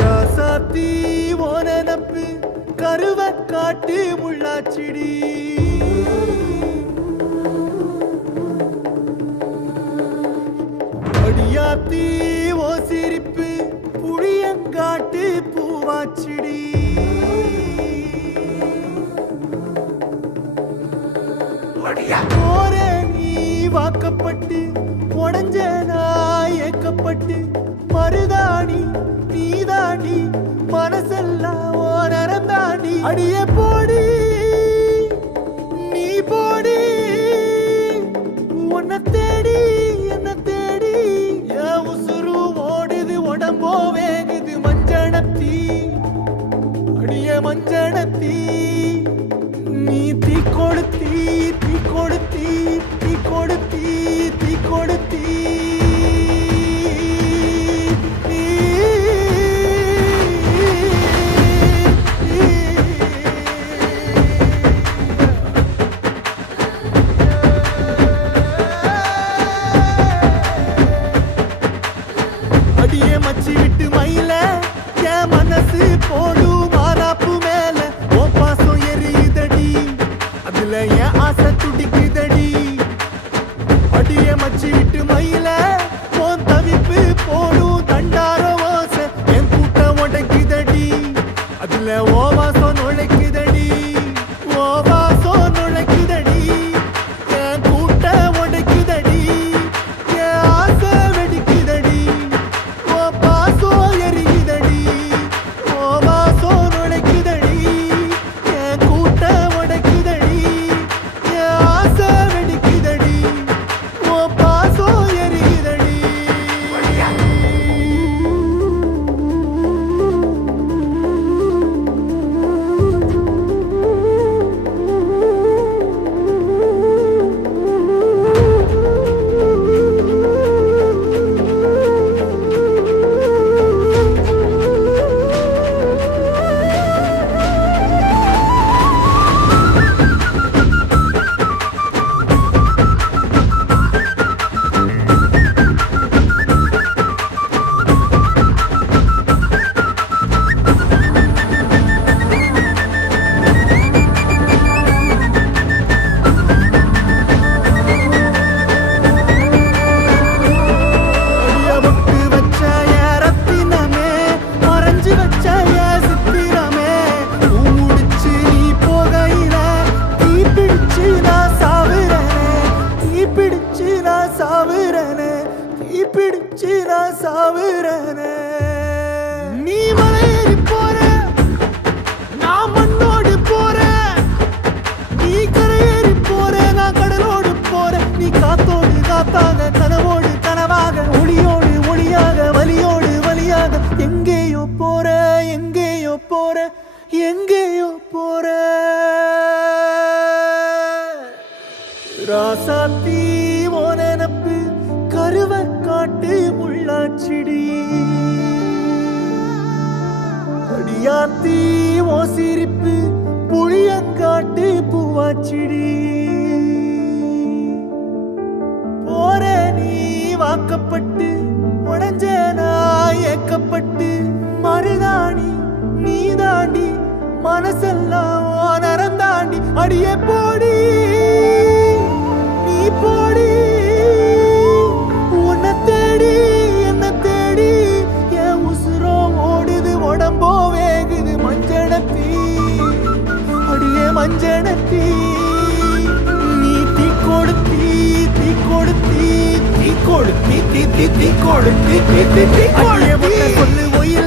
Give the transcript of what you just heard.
ராசாத்தி ஓன நப்பு கருவ காட்டு முள்ளாச்சிடி அடியாத்தி ஓ சிரிப்பு புளியங்காட்டு பூவாச்சிடி போற நீ வாக்கப்பட்டு உடஞ்ச நாய் ஏக்கப்பட்டு மருதாணி நீதாண்டி மனசெல்லாம் ஓ நரந்தாண்டி அடிய போடி நீ போடி உன்னை தேடி என்ன தேடி என் உசுரு ஓடுது உடம்போ வேகுது மஞ்சனத்தி அடிய மஞ்சனத்தி நீ தீ கொடுத்தி தீ கொடுத்தி தீ கொடுத்தி தீ கொடுத்தி அடியே மச்சி விட்டு மயில என் மனசு போடும் மாறாப்பு மேல ஓ பாசம் எரியுதடி அதுல என் ஆசை துடிக்குதடி அடியே மச்சி விட்டு மயில உன் தவிப்பு போடும் தண்டார ஓசை என் கூட்டம் உடைக்குதடி அதுல ஓ வாசம் நுழைக்குதடி ஓ வாசம் நுழைக்குதடி என் கூட்டம் உடைக்குதடி என் ஆசை வெடிக்குதடி ஓ பாசம் எரியுதடி ஓ வாசம் நுழைக்குதடி என் கூட்டம் உடைக்குதடி என் ஆசை வெடிக்குதடி ஓ பாசம் எரியுதடி அடியபுட்டு வச்ச என் ரத்தினமே மறைஞ்சு வச்ச என் சித்திரமே பூ முடிச்சு நீ போகையில தீ பிடிச்சு நான் சாவுறனே தீ பிடிச்சு நான் சாவுறனே தீ பிடிச்சு நான் சாவுறனே நீ மலையேறி போற நான் மண்ணோடு போறேன் நீ கரையேறி போற நான் கடலோடு போறேன் நீ காத்தோடு காத்தாக கனவோடு கனவாக ஒளியோடு ஒளியாக வலியோடு வலியாக எங்கேயோ போற எங்கேயோ போற எங்கேயோ போற ராசாத்தி ஓ நெனப்பு கருவ காட்டு முள்ளாச்சிடி அடியாத்தி ஓ சிரிப்பு புளியங்காட்டு பூவாச்சிடி போற நீ வாக்கப்பட்டு உடஞ்ச நாய் ஏக்கப்பட்டு மருதாணி நீதாண்டி மனசெல்லாம் ஓ நரந்தாண்டி அடிய போடி நீ போடி உன்னை தேடி என்ன தேடி என் உசுரோ ஓடுது உடம்போ வேகுது மஞ்சனத்தி அடியே மஞ்சனத்தி நீ தீ கொடுத்தி தீ கொடுத்தி தீ கொடுத்தி தீ தீ தீ கொடுத்தி தீ தீ தீ கொடுத்தி சொல்லு ஒயில